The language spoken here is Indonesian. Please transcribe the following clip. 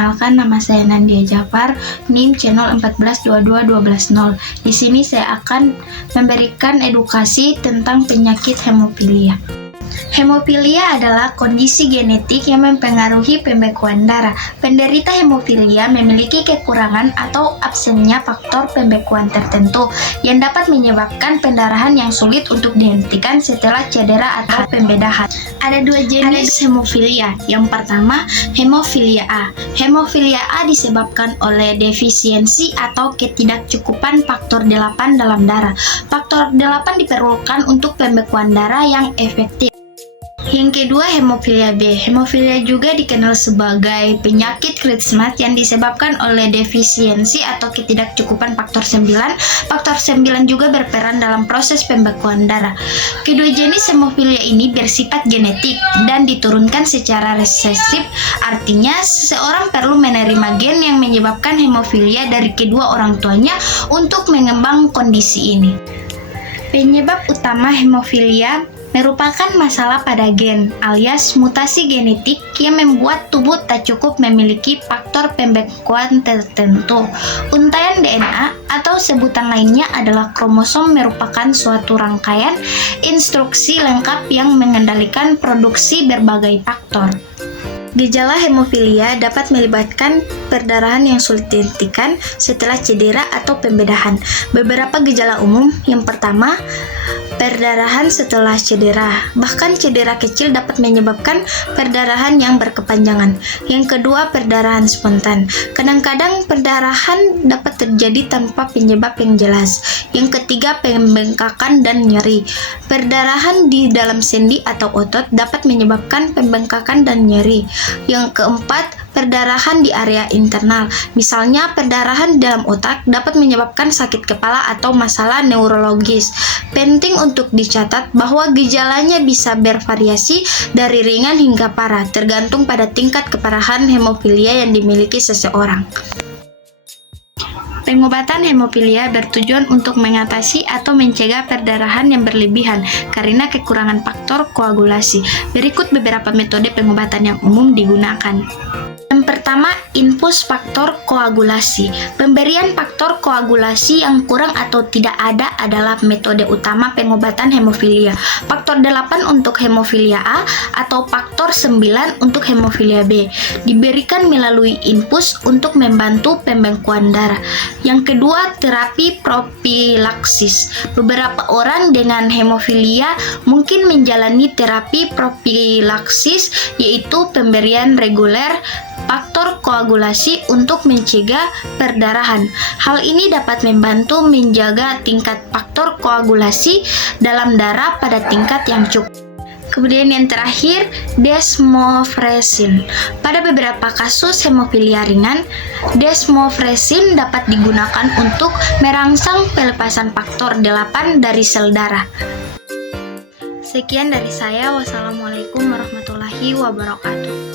Perkenalkan, nama saya Nandia Jafar, NIM channel 1422120. Di sini saya akan memberikan edukasi tentang penyakit hemofilia. Hemofilia adalah kondisi genetik yang mempengaruhi pembekuan darah. Penderita hemofilia memiliki kekurangan atau absennya faktor pembekuan tertentu yang dapat menyebabkan pendarahan yang sulit untuk dihentikan setelah cedera atau pembedahan. Ada dua jenis hemofilia. Yang pertama, hemofilia A. Hemofilia A disebabkan oleh defisiensi atau ketidakcukupan faktor 8 dalam darah. Faktor 8 diperlukan untuk pembekuan darah yang efektif. Yang kedua, hemofilia B. Hemofilia juga dikenal sebagai penyakit Creutzfeldt yang disebabkan oleh defisiensi atau ketidakcukupan faktor 9. Faktor 9 juga berperan dalam proses pembekuan darah. Kedua jenis hemofilia ini bersifat genetik dan diturunkan secara resesif, artinya seseorang perlu menerima gen yang menyebabkan hemofilia dari kedua orang tuanya untuk mengembang kondisi ini. Penyebab utama hemofilia merupakan masalah pada gen alias mutasi genetik yang membuat tubuh tak cukup memiliki faktor pembekuan tertentu. Untaian DNA atau sebutan lainnya adalah kromosom merupakan suatu rangkaian instruksi lengkap yang mengendalikan produksi berbagai faktor. Gejala hemofilia dapat melibatkan perdarahan yang sulit dihentikan setelah cedera atau pembedahan. Beberapa gejala umum, yang pertama, perdarahan setelah cedera. Bahkan cedera kecil dapat menyebabkan perdarahan yang berkepanjangan. Yang kedua, perdarahan spontan. Kadang-kadang perdarahan dapat terjadi tanpa penyebab yang jelas. Yang ketiga, pembengkakan dan nyeri. Perdarahan di dalam sendi atau otot dapat menyebabkan pembengkakan dan nyeri. Yang keempat, perdarahan di area internal. Misalnya, perdarahan di dalam otak dapat menyebabkan sakit kepala atau masalah neurologis. Penting untuk dicatat bahwa gejalanya bisa bervariasi dari ringan hingga parah, tergantung pada tingkat keparahan hemofilia yang dimiliki seseorang. Pengobatan hemofilia bertujuan untuk mengatasi atau mencegah perdarahan yang berlebihan karena kekurangan faktor koagulasi. Berikut beberapa metode pengobatan yang umum digunakan. Yang pertama, infus faktor koagulasi. Pemberian faktor koagulasi yang kurang atau tidak ada adalah metode utama pengobatan hemofilia. Faktor 8 untuk hemofilia A atau faktor 9 untuk hemofilia B. Diberikan melalui infus untuk membantu pembekuan darah. Yang kedua, terapi profilaksis. Beberapa orang dengan hemofilia mungkin menjalani terapi profilaksis, yaitu pemberian reguler faktor koagulasi untuk mencegah perdarahan. Hal ini dapat membantu menjaga tingkat faktor koagulasi dalam darah pada tingkat yang cukup. Kemudian yang terakhir, desmofresin. Pada beberapa kasus hemofilia ringan, desmofresin dapat digunakan untuk merangsang pelepasan faktor 8 dari sel darah. Sekian dari saya. Wassalamualaikum warahmatullahi wabarakatuh.